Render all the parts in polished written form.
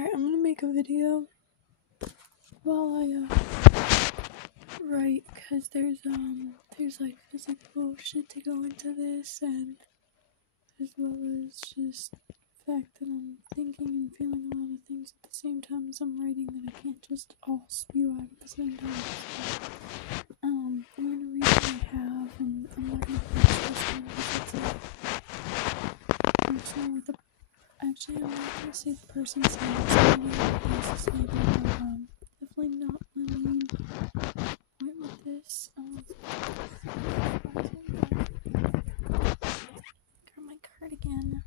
Alright, I'm gonna make a video while I write, because there's like physical shit to go into this, and as well as just the fact that I'm thinking and feeling a lot of things at the same time as I'm writing that I can't just all spew out at the same time. I'm gonna read what I have, and I'm not gonna post this one because it's personal with the. Actually, I'm not gonna say the person's name, so I know what this is maybe, but definitely not my main point with this. Grab my cardigan.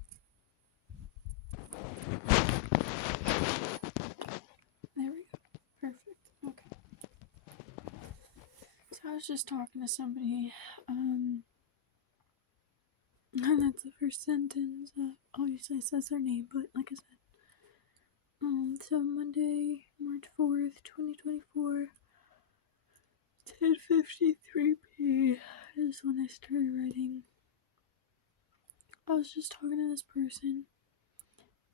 There we go. Perfect. Okay. So I was just talking to somebody, and that's the first sentence. Obviously it says their name, but like I said, so Monday, March 4th, 2024, 10:53 p. is when I started writing. I was just talking to this person.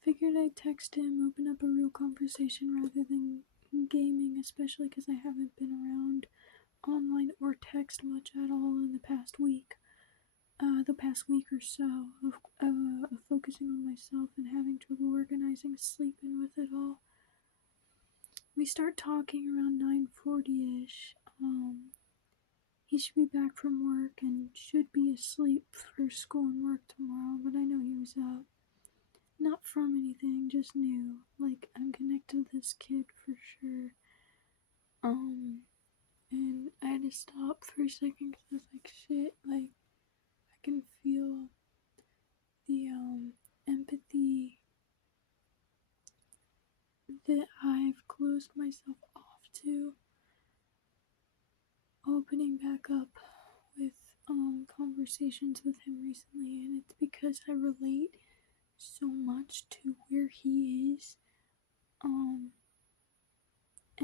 Figured I'd text him, open up a real conversation rather than gaming, especially because I haven't been around online or text much at all in the past week. The past week or so of focusing on myself and having trouble organizing sleeping with it all. We start talking around 9:40ish. He should be back from work and should be asleep for school and work tomorrow, but I know he was up. Not from anything, just knew. Like, I'm connected to this kid for sure. And I had to stop for a second because I was like, shit, like, I can feel the, empathy that I've closed myself off to opening back up with, conversations with him recently, and it's because I relate so much to where he is, and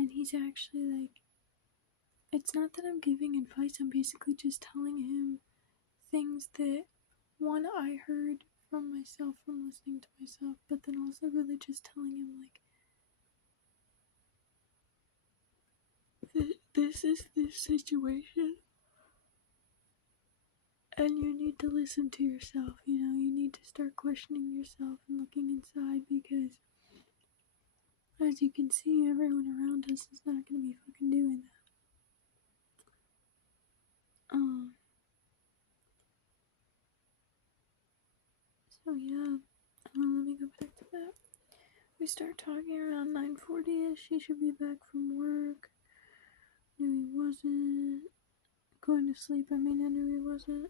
he's actually, like, it's not that I'm giving advice, I'm basically just telling him things that, one, I heard from myself from listening to myself, but then also really just telling him, like, this is this situation, and you need to listen to yourself, you know, you need to start questioning yourself and looking inside, because, as you can see, everyone around us is not going to be fucking doing that. So yeah, let me go back to that. We start talking around 9:40ish. He should be back from work. Knew he wasn't going to sleep. I mean, I knew he wasn't.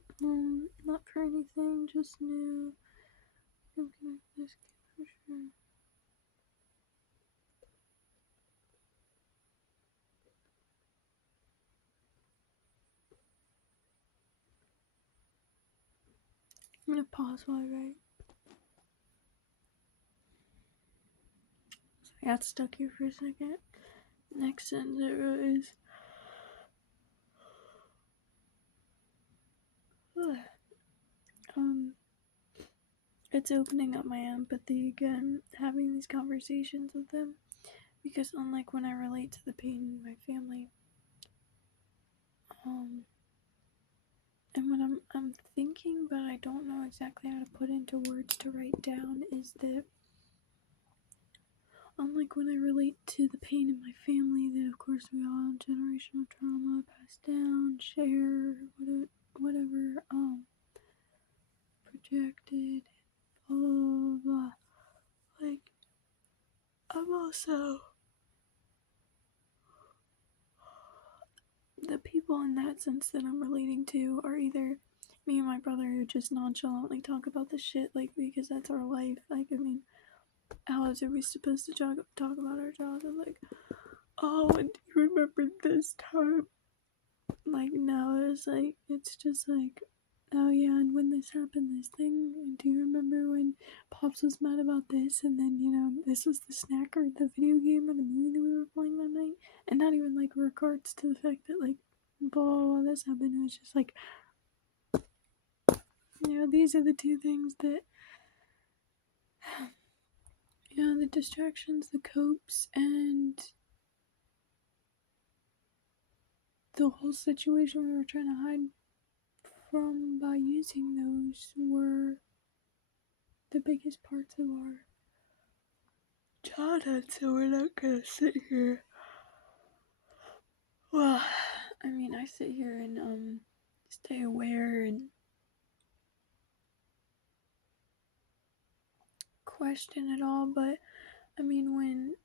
Not for anything. Just knew. I'm connected to this kid for sure. I'm gonna pause while I write. So I got stuck here for a second. Next sentence is. It's opening up my empathy again, having these conversations with them, because unlike when I relate to the pain in my family, and what I'm thinking, but I don't know exactly how to put into words to write down, is that unlike when I relate to the pain in my family, that of course we all have generational trauma passed down, share, whatever, projected, blah, blah, blah. Like, I'm also, the people in that sense that I'm relating to are either me and my brother who just nonchalantly talk about the shit, like, because that's our life. Like, I mean, how else are we supposed to talk about our childhood? Like, oh, and do you remember this time? Like, no, it's just like, oh yeah, and when this happened, this thing, and do you remember when Pops was mad about this, and then, you know, this was the snack or the video game or the movie that we were playing that night? And not even, like, regards to the fact that, like, blah, blah, blah, this happened. It was just like, you know, these are the two things that, the distractions, the copes, and the whole situation we were trying to hide from by using those were the biggest parts of our childhood, so we're not gonna sit here. Well, I mean, I sit here and stay aware and question it all, but I mean, when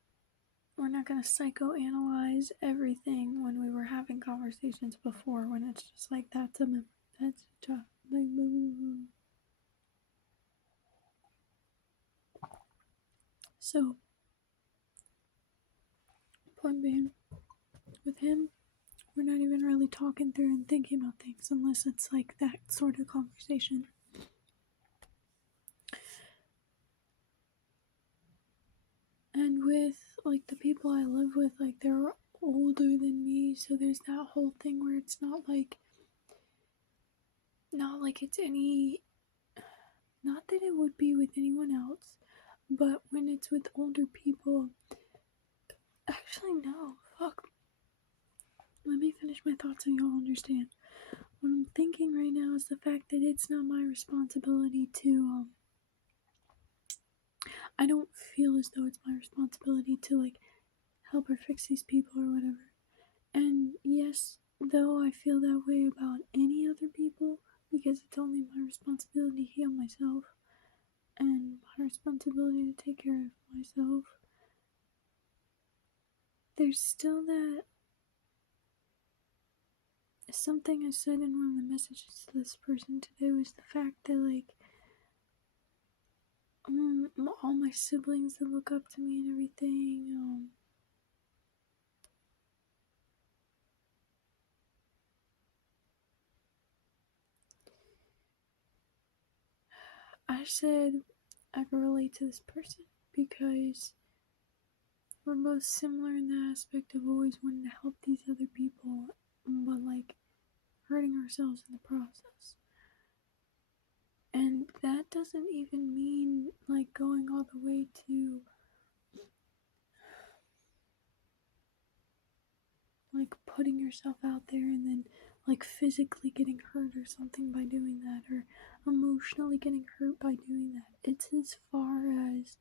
we're not gonna psychoanalyze everything when we were having conversations before, when it's just like that's tough. Like, blah, blah, blah. So, point being, with him, we're not even really talking through and thinking about things unless it's like that sort of conversation. And with like the people I live with, like they're older than me, so there's that whole thing where it's not like it's any, not that it would be with anyone else, but when it's with older people, actually no, fuck. Let me finish my thoughts so y'all understand. What I'm thinking right now is the fact that it's not my responsibility to, I don't feel as though it's my responsibility to like help or fix these people or whatever. And yes, though I feel that way about any other people, because it's only my responsibility to heal myself and my responsibility to take care of myself, there's still that something I said in one of the messages to this person today was the fact that like all my siblings that look up to me and everything, I said I can relate to this person because we're both similar in the aspect of always wanting to help these other people, but like hurting ourselves in the process. And that doesn't even mean like going all the way to like putting yourself out there and then like physically getting hurt or something by doing that, or emotionally getting hurt by doing that. It's as far as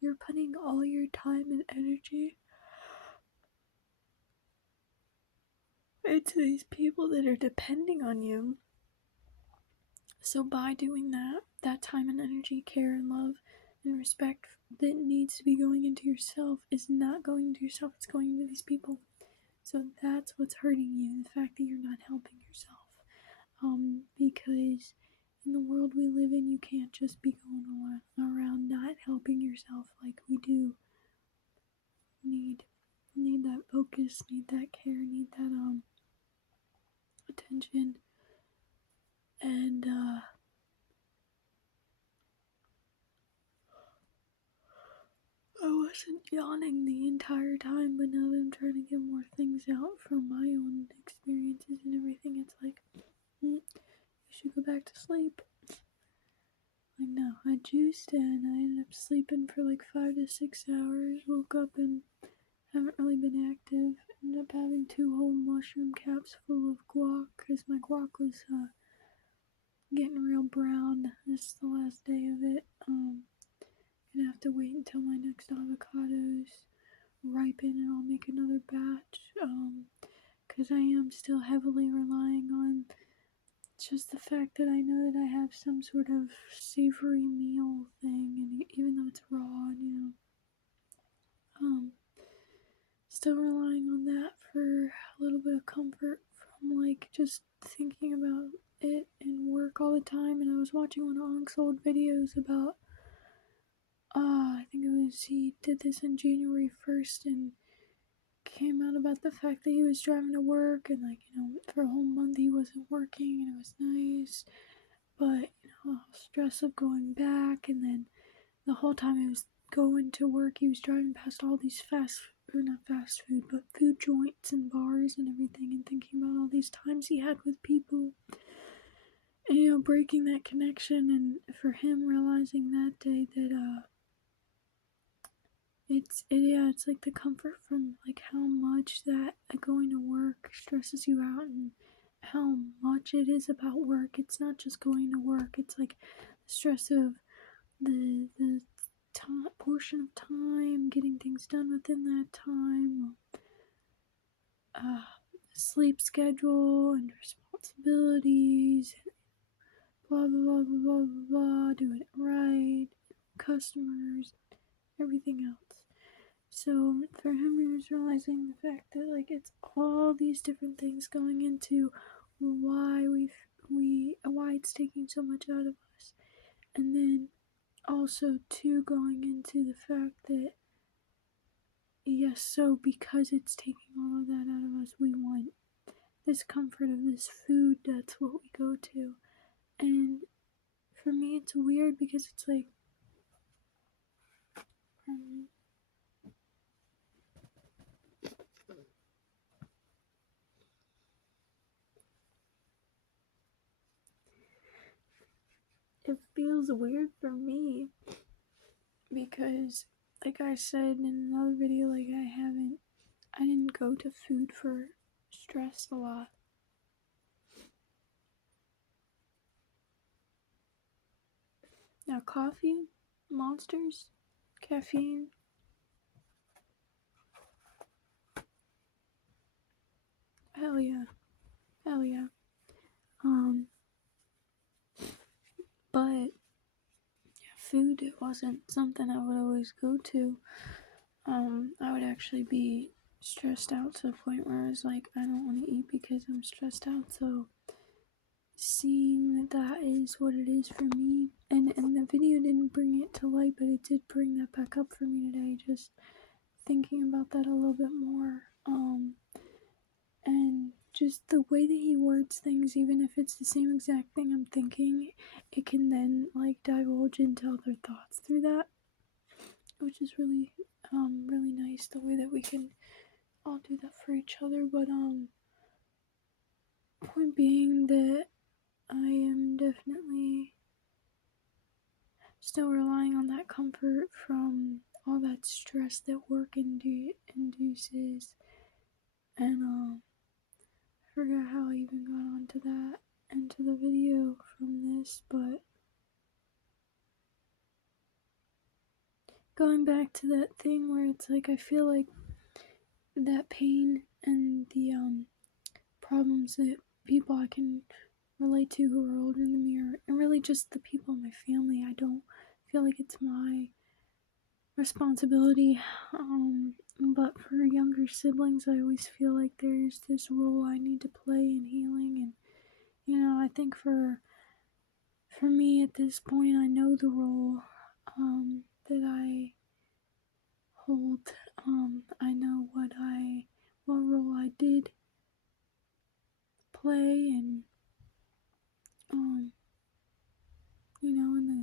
you're putting all your time and energy into these people that are depending on you. So by doing that time and energy, care and love and respect that needs to be going into yourself is not going into yourself, it's going into these people. So that's what's hurting you, the fact that you're not helping yourself. Because in the world we live in, you can't just be going around not helping yourself like we do. Need that focus, need that care, need that attention. And I wasn't yawning the entire time, but now that I'm trying to get more things out from my own experiences and everything, it's like, you should go back to sleep. Like, no, I juiced and I ended up sleeping for like 5 to 6 hours, woke up and haven't really been active. Ended up having 2 whole mushroom caps full of guac, because my guac was getting real brown. This is the last day of it. Gonna have to wait until my next avocados ripen and I'll make another batch, because I am still heavily relying on just the fact that I know that I have some sort of savory meal thing, and even though it's raw, still relying on that for a little bit of comfort from like just thinking about it and work all the time. And I was watching one of Ank's old videos about, I think it was, he did this on January 1st and came out about the fact that he was driving to work and like, for a whole month he wasn't working and it was nice, but stress of going back, and then the whole time he was going to work he was driving past all these not fast food, but food joints and bars and everything, and thinking about all these times he had with people and breaking that connection. And for him realizing that day that it's like the comfort from like how much that going to work stresses you out and how much it is about work. It's not just going to work. It's like the stress of the time, portion of time, getting things done within that time, sleep schedule and responsibilities, blah blah blah blah blah blah, doing it right, customers, everything else. So for him, he was realizing the fact that like it's all these different things going into why why it's taking so much out of us, and then also too going into the fact that yes, so because it's taking all of that out of us, we want this comfort of this food. That's what we go to, and for me, it's weird because it's like. It feels weird for me because, like I said in another video, like I didn't go to food for stress a lot. Now, coffee, monsters, caffeine, hell yeah, hell yeah. But food, it wasn't something I would always go to. I would actually be stressed out to the point where I was like, I don't want to eat because I'm stressed out. So seeing that is what it is for me, and the video didn't bring it to light, but it did bring that back up for me today, just thinking about that a little bit more, and just the way that he words things, even if it's the same exact thing I'm thinking, it can then like divulge into other thoughts through that, which is really really nice, the way that we can all do that for each other. But point being that I am definitely still relying on that comfort from all that stress that work induces. And I forgot how I even got onto that, into the video from this, but going back to that thing where it's like I feel like that pain and the problems that people I can relate to who are older than me, and really just the people in my family, I don't feel like it's my responsibility. But for younger siblings, I always feel like there's this role I need to play in healing, and I think for me at this point, I know the role that I hold. I know what role I did play, and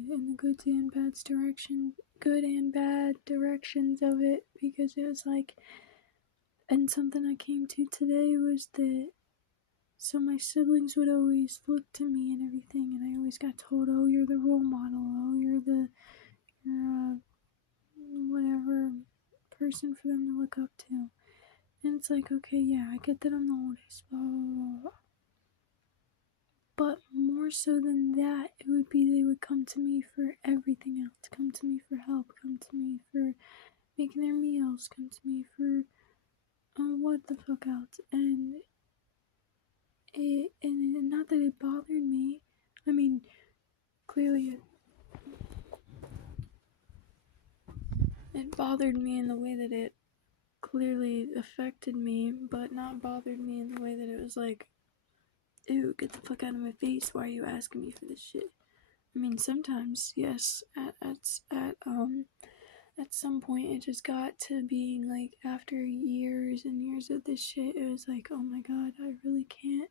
in the good and bad directions of it, because it was like, and something I came to today was that, so my siblings would always look to me and everything, and I always got told, oh, you're the role model, oh, you're whatever person for them to look up to. And it's like, okay, yeah, I get that I'm the oldest, blah, blah, blah. But more so than that, it would be they would come to me for everything else. Come to me for help. Come to me for making their meals. Come to me for what the fuck else. And not that it bothered me. I mean, clearly it bothered me in the way that it clearly affected me, but not bothered me in the way that it was like, ew, get the fuck out of my face, why are you asking me for this shit? I mean, sometimes, yes, at some point it just got to being like, after years and years of this shit, it was like, oh my god, I really can't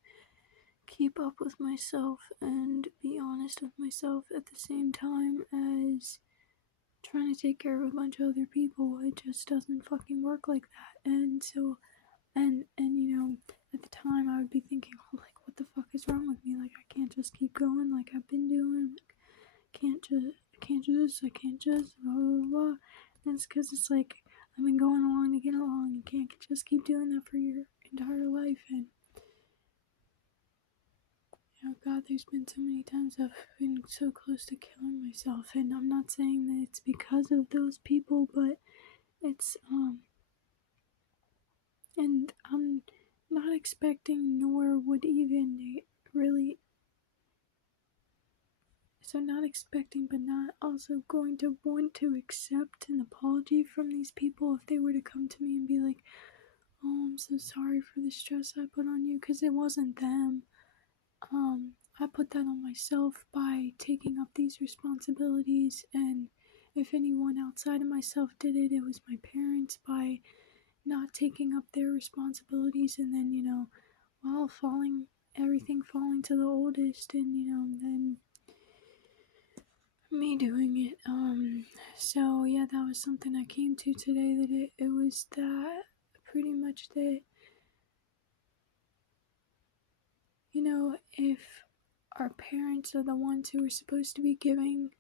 keep up with myself and be honest with myself at the same time as trying to take care of a bunch of other people. It just doesn't fucking work like that. And so, and at the time I would be thinking, oh, like, what the fuck is wrong with me? Like, I can't just keep going like I've been doing. Like, I can't just blah blah blah. And it's because it's like, I've been going along to get along. You can't just keep doing that for your entire life. And God, there's been so many times I've been so close to killing myself, and I'm not saying that it's because of those people, but it's and I'm not expecting, nor would even really, so not expecting, but not also going to want to accept an apology from these people if they were to come to me and be like, oh, I'm so sorry for the stress I put on you, because it wasn't them. I put that on myself by taking up these responsibilities, and if anyone outside of myself did it, it was my parents by not taking up their responsibilities, and then, well, everything falling to the oldest, and, then me doing it. So yeah, that was something I came to today, that it was that pretty much that, if our parents are the ones who are supposed to be giving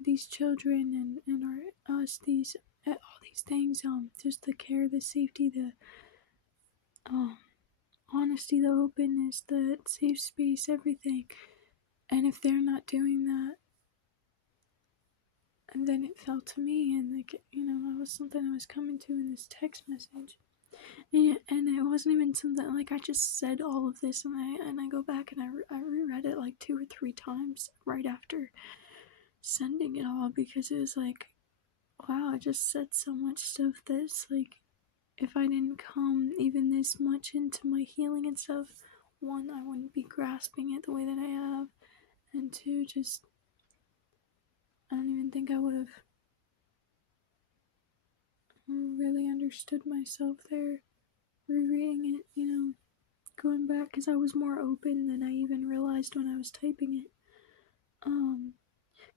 these children and us these all these things, just the care, the safety, the honesty, the openness, the safe space, everything, and if they're not doing that, and then it fell to me, and that was something I was coming to in this text message. And it wasn't even something like I just said all of this, and I go back and I reread it like 2 or 3 times right after sending it all, because it was like, wow, I just said so much stuff that's like, if I didn't come even this much into my healing and stuff, one, I wouldn't be grasping it the way that I have, and two, just I don't even think I would have really understood myself there rereading it, going back, because I was more open than I even realized when I was typing it.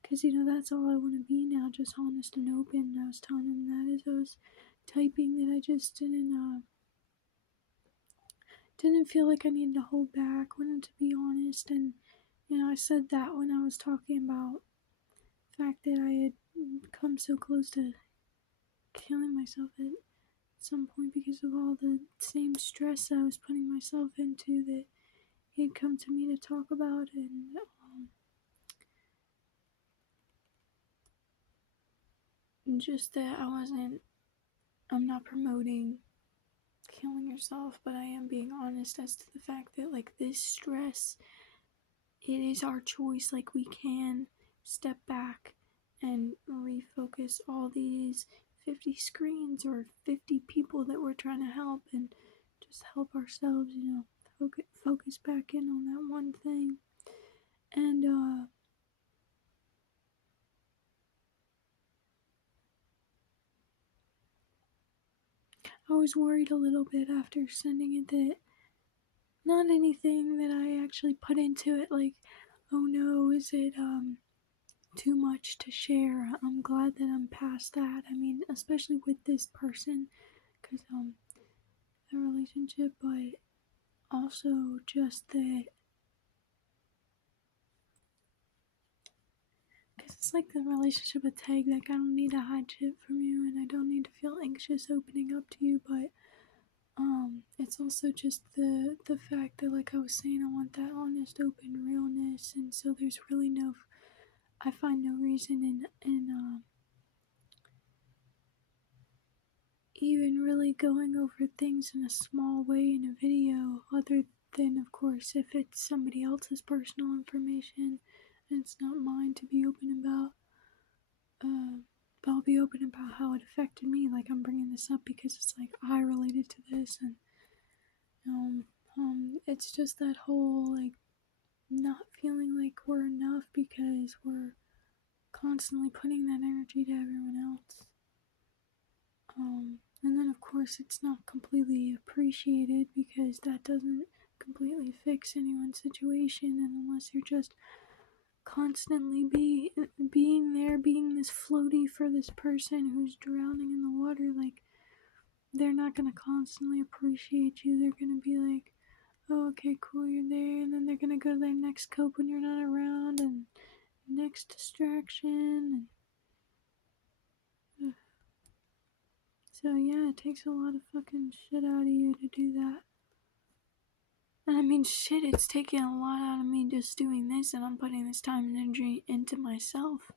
Because, that's all I want to be now, just honest and open. And I was telling him that as I was typing, that I just didn't feel like I needed to hold back, wanted to be honest. And, I said that when I was talking about the fact that I had come so close to killing myself at some point because of all the same stress I was putting myself into, that he'd come to me to talk about. And just that I'm not promoting killing yourself, but I am being honest as to the fact that, like, this stress, it is our choice. Like, we can step back and refocus all these 50 screens or 50 people that we're trying to help, and just help ourselves, focus back in on that one thing. And I was worried a little bit after sending it that not anything that I actually put into it, like, oh no, is it too much to share? I'm glad that I'm past that. I mean, especially with this person, because a relationship, but also just that, because it's like the relationship with Tag, like, I don't need to hide shit from you, and I don't need to feel anxious opening up to you, but it's also just the fact that, like I was saying, I want that honest, open realness, and so there's really I find no reason in even really going over things in a small way in a video, other than, of course, if it's somebody else's personal information and it's not mine to be open about. But I'll be open about how it affected me. Like, I'm bringing this up because it's like I related to this, and it's just that whole, like, not feeling like we're enough because we're constantly putting that energy to everyone else. And then, of course, it's not completely appreciated, because that doesn't completely fix anyone's situation, and unless you're just constantly being there, being this floaty for this person who's drowning in the water, like, they're not gonna constantly appreciate you. They're gonna be like, oh, okay, cool, you're there, and then they're gonna go to their next cope when you're not around, and next distraction, and So yeah, it takes a lot of fucking shit out of you to do that. And I mean, shit, it's taking a lot out of me just doing this, and I'm putting this time and energy into myself.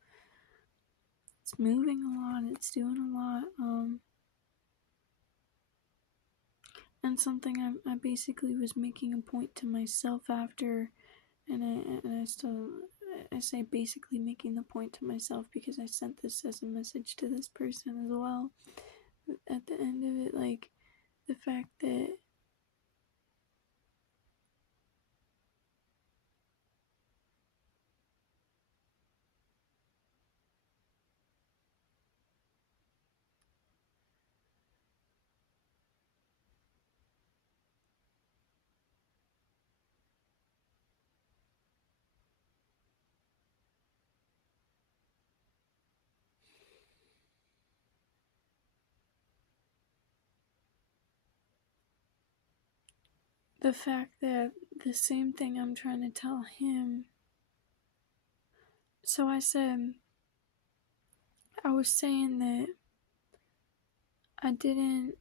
It's moving a lot, it's doing a lot. And something I basically was making a point to myself after, and I say basically making the point to myself because I sent this as a message to this person as well. At the end of it, like, the fact that the same thing I'm trying to tell him. So I was saying that I didn't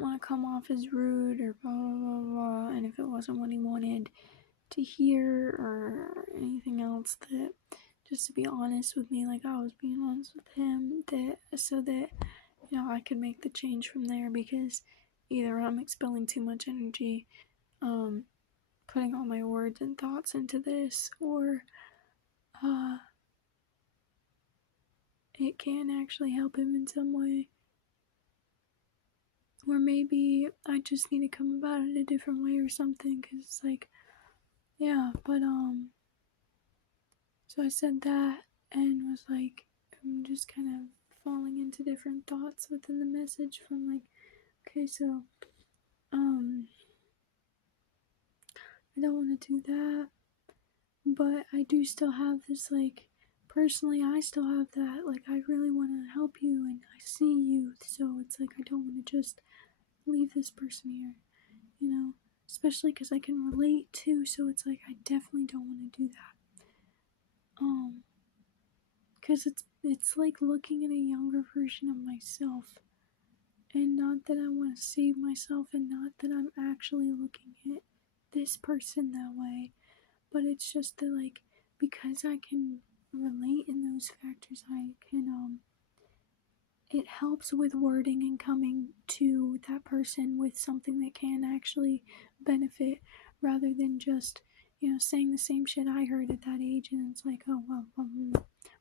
want to come off as rude or blah blah blah blah, and if it wasn't what he wanted to hear or anything else, that just to be honest with me, like I was being honest with him, that so that I could make the change from there, because either I'm expelling too much energy, putting all my words and thoughts into this, or it can actually help him in some way. Or maybe I just need to come about it a different way or something, because it's like, yeah, but, so I said that and was like, I'm just kind of falling into different thoughts within the message from like, okay, so, I don't want to do that, but I do still have this, like, personally, I still have that, like, I really want to help you and I see you, so it's like, I don't want to just leave this person here, especially because I can relate too, so it's like, I definitely don't want to do that. Because it's like looking at a younger version of myself, and not that I want to save myself, and not that I'm actually looking at this person that way, but it's just that, like, because I can relate in those factors, I can, it helps with wording and coming to that person with something that can actually benefit, rather than just, saying the same shit I heard at that age, and it's like, oh, well,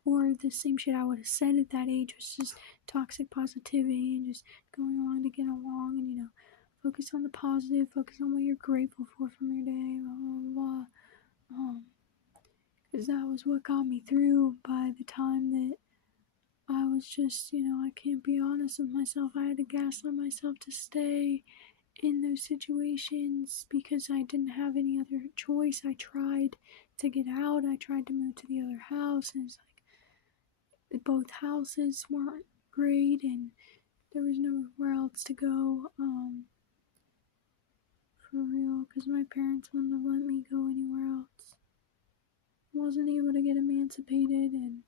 or the same shit I would have said at that age was just toxic positivity and just going along to get along, and, focus on the positive, focus on what you're grateful for from your day, blah, blah, blah. Because that was what got me through by the time that I was just, I can't be honest with myself. I had to gaslight myself to stay in those situations because I didn't have any other choice. I tried to get out. I tried to move to the other house, and it's like both houses weren't great, and there was nowhere else to go, for real, because my parents wouldn't have let me go anywhere else. I wasn't able to get emancipated, and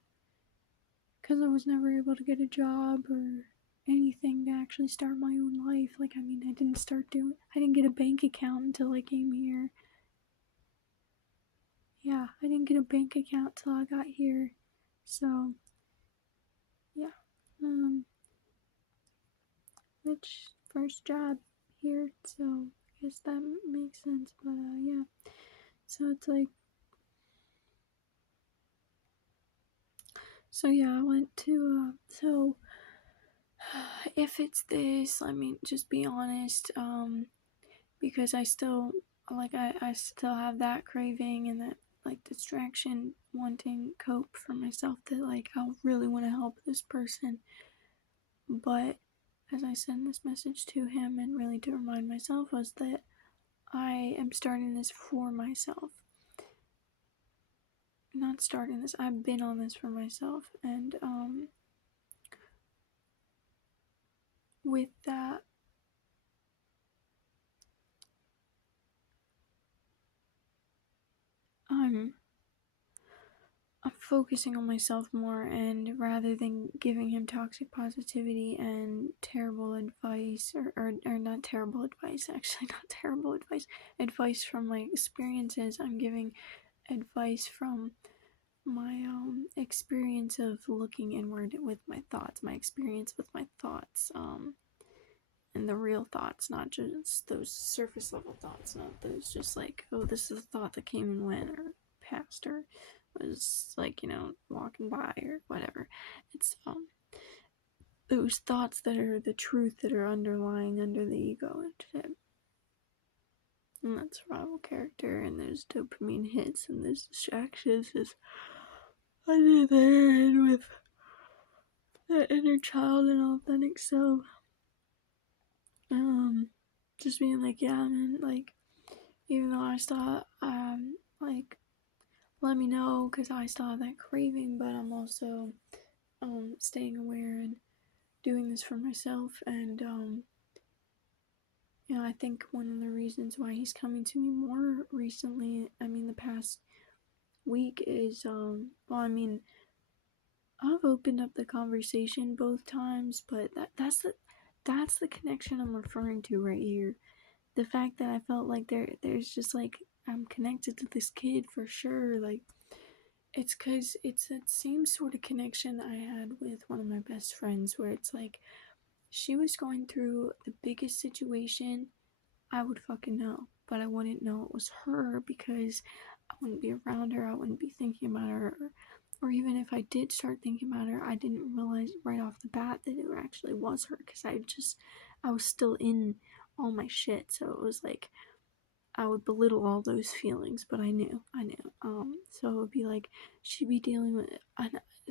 because I was never able to get a job or anything to actually start my own life. Like, I mean, I didn't get a bank account until I came here. Yeah, I didn't get a bank account till I got here. So, yeah. Which, first job here, so I guess that makes sense. But, yeah. So it's like, so yeah, I went to, so if it's this, I mean, just be honest, because I still, like, I still have that craving and that, like, distraction, wanting cope for myself, that, like, I really want to help this person. But as I send this message to him, and really to remind myself, was that I am starting this for myself. Not starting this, I've been on this for myself, and with that, I'm focusing on myself more, and rather than giving him toxic positivity and terrible advice, or not terrible advice, actually not terrible advice from my experiences, I'm giving advice from my experience of looking inward with my thoughts, my experience with my thoughts, and the real thoughts, not just those surface level thoughts, not those just like, oh, this is a thought that came and went or passed or was like, walking by or whatever. It's those thoughts that are the truth, that are underlying under the ego and shit. And that survival character and those dopamine hits and those distractions is under there, and with that inner child and authentic self. Just being like, yeah, man, like, even though I still, like, let me know, because I still have that craving, but I'm also, staying aware and doing this for myself, and, I think one of the reasons why he's coming to me more recently, the past week, is, I've opened up the conversation both times, but that's the connection I'm referring to right here. The fact that I felt like there's just like, I'm connected to this kid for sure. Like, it's because it's that same sort of connection I had with one of my best friends, where it's like, she was going through the biggest situation I would fucking know, but I wouldn't know it was her because I wouldn't be around her, I wouldn't be thinking about her, or even if I did start thinking about her, I didn't realize right off the bat that it actually was her, because I was still in all my shit, so it was like, I would belittle all those feelings, but I knew. So it would be like, she'd be dealing with it.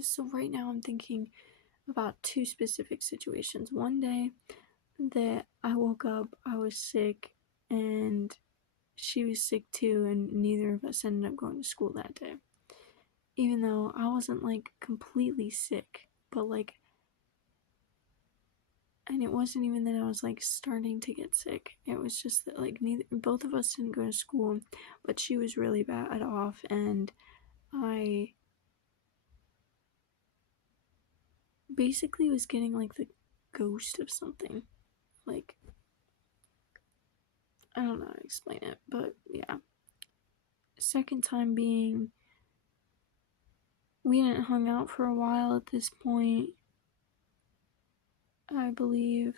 So right now I'm thinking about two specific situations. One day that I woke up, I was sick, and she was sick too, and neither of us ended up going to school that day. Even though I wasn't like completely sick, but like, and it wasn't even that I was like starting to get sick. It was just that like both of us didn't go to school, but she was really bad off, and I basically was getting like the ghost of something. Like, I don't know how to explain it, but yeah. Second time being, we hadn't hung out for a while at this point, I believe.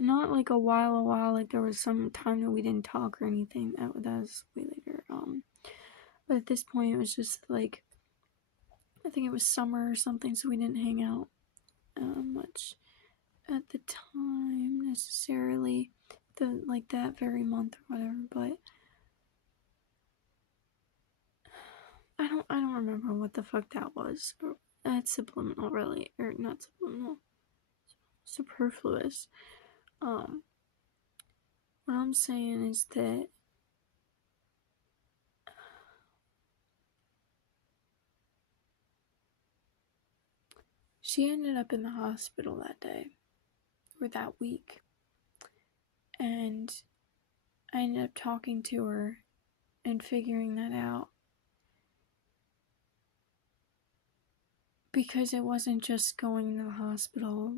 Not like a while, like there was some time that we didn't talk or anything. That was way later. But at this point, it was just like, I think it was summer or something, so we didn't hang out much at the time necessarily, that very month or whatever. But I don't remember what the fuck that was. That's subliminal, really, or not subliminal, superfluous. What I'm saying is that she ended up in the hospital that day, or that week, and I ended up talking to her and figuring that out, because it wasn't just going to the hospital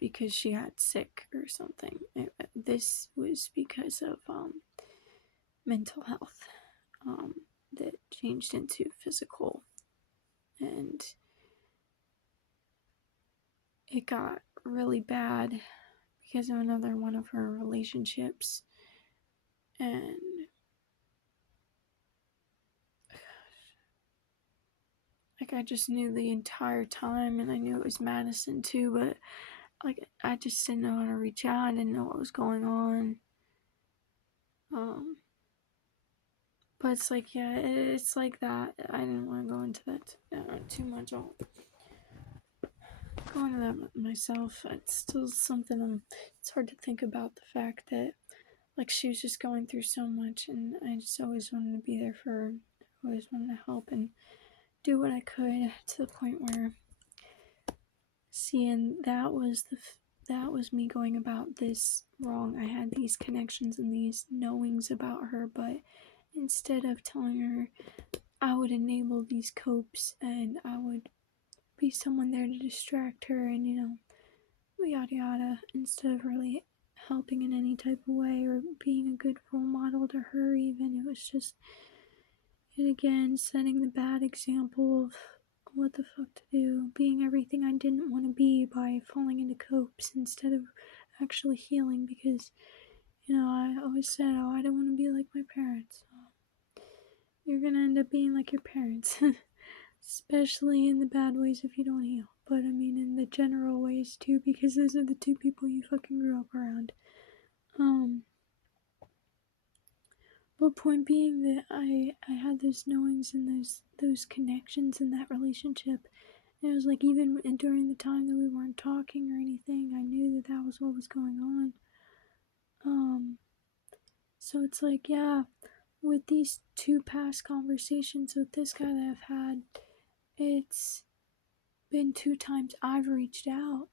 because she got sick or something. This was because of mental health that changed into physical, and it got really bad because of another one of her relationships, and like, I just knew the entire time, and I knew it was Madison too, but like, I just didn't know how to reach out. I didn't know what was going on. But it's like, yeah, it's like that. I didn't want to go into that too much. I'll go into that myself. It's still something it's hard to think about, the fact that like, she was just going through so much, and I just always wanted to be there for her. I always wanted to help and do what I could, to the point where, seeing that was me going about this wrong. I had these connections and these knowings about her, but instead of telling her, I would enable these copes and I would be someone there to distract her and, yada yada, instead of really helping in any type of way or being a good role model to her even. It was just, and again, setting the bad example of what the fuck to do, being everything I didn't want to be by falling into copes instead of actually healing, because, I always said, oh, I don't want to be like my parents. You're gonna end up being like your parents, especially in the bad ways if you don't heal. But I mean, in the general ways too, because those are the two people you fucking grew up around. But point being that I had those knowings and those connections in that relationship. And it was like, even during the time that we weren't talking or anything, I knew that that was what was going on. So it's like, yeah, with these two past conversations with this guy that I've had, it's been 2 times I've reached out,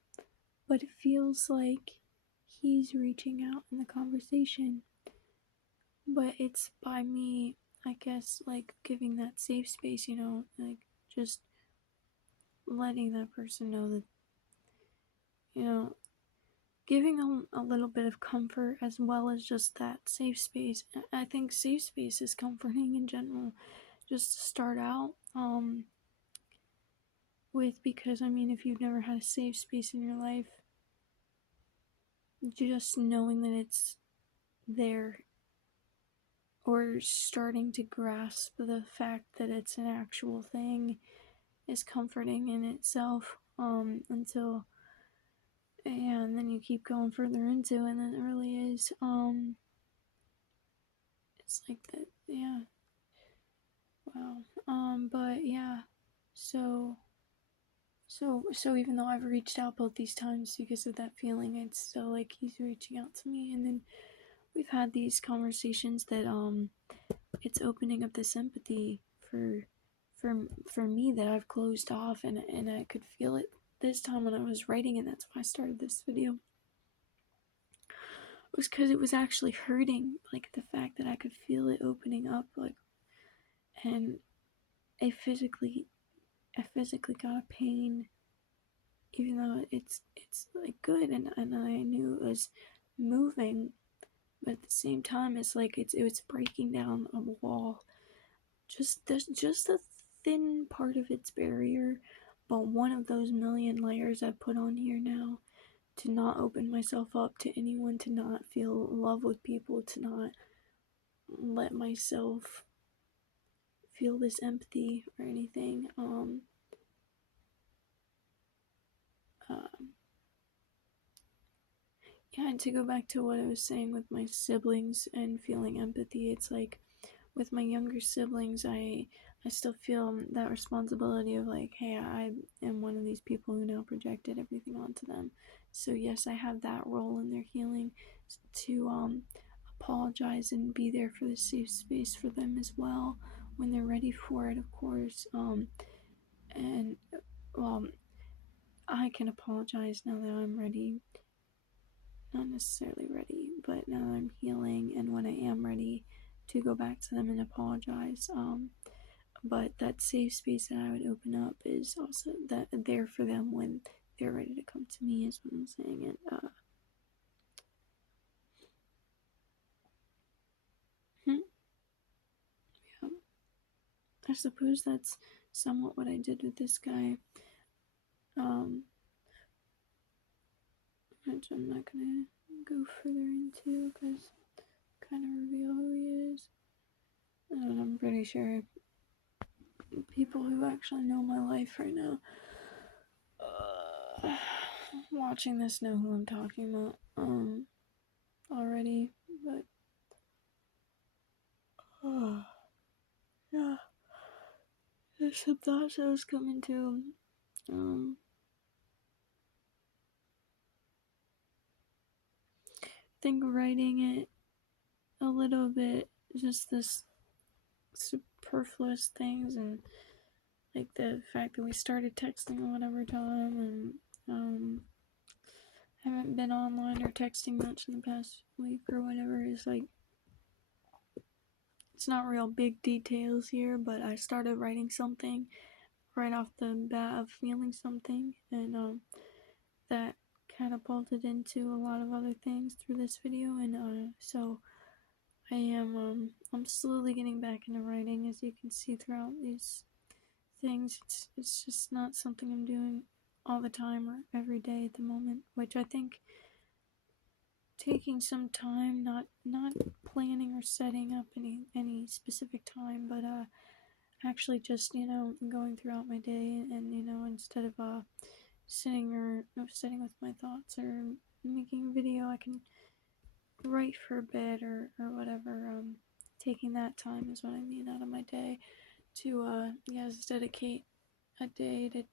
but it feels like he's reaching out in the conversation. But it's by me, I guess, like, giving that safe space, like, just letting that person know that, giving a little bit of comfort as well as just that safe space. I think safe space is comforting in general, just to start out with, because, I mean, if you've never had a safe space in your life, just knowing that it's there, or starting to grasp the fact that it's an actual thing, is comforting in itself, until, and then you keep going further into it, and then it really is, it's like that, yeah, wow, but yeah, so even though I've reached out both these times because of that feeling, it's still like he's reaching out to me, and then we've had these conversations that, it's opening up this empathy for me that I've closed off, and I could feel it this time when I was writing, and that's why I started this video. It was because it was actually hurting, like, the fact that I could feel it opening up, like, and I physically got a pain, even though it's like good, and I knew it was moving, but at the same time, it's like it was breaking down a wall, just a thin part of its barrier, but one of those million layers I've put on here now, to not open myself up to anyone, to not feel love with people, to not let myself feel this empathy or anything. Yeah, and to go back to what I was saying with my siblings and feeling empathy, it's like, with my younger siblings, I still feel that responsibility of, like, hey, I am one of these people who now projected everything onto them. So yes, I have that role in their healing, to apologize and be there for the safe space for them as well when they're ready for it, of course. And well, I can apologize now that I'm ready. Not necessarily ready, but now that I'm healing, and when I am ready, to go back to them and apologize. But that safe space that I would open up is also that there for them when they're ready to come to me, is what I'm saying. And yeah, I suppose that's somewhat what I did with this guy. Which I'm not gonna go further into because kind of reveal who he is. And I'm pretty sure people who actually know my life right now, watching this, know who I'm talking about already, but yeah, there's some thoughts I was coming to. I think writing it a little bit, just this superfluous things, and like the fact that we started texting at whatever time, and haven't been online or texting much in the past week or whatever, is like, it's not real big details here, but I started writing something right off the bat of feeling something, and that catapulted into a lot of other things through this video, and so I'm slowly getting back into writing, as you can see throughout these things. It's just not something I'm doing all the time or every day at the moment, which I think taking some time, not planning or setting up any specific time, but actually just going throughout my day, and instead of sitting with my thoughts or making a video, I can write for a bit or whatever. Taking that time is what I mean out of my day to just dedicate a day to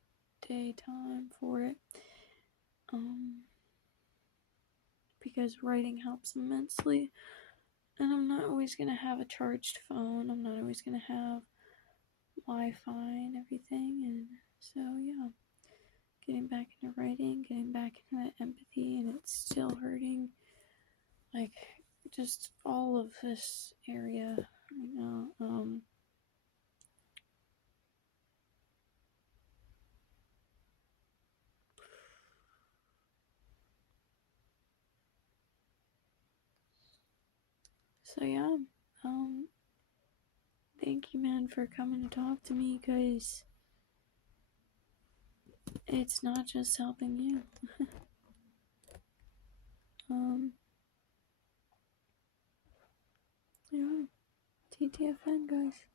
day time for it. Because writing helps immensely, and I'm not always gonna have a charged phone. I'm not always gonna have Wi-Fi and everything, and so yeah, getting back into writing, getting back into that empathy, and it's still hurting. Like, just all of this area right now. So yeah, thank you, man, for coming to talk to me, because it's not just helping you. Yeah, TTFN, guys.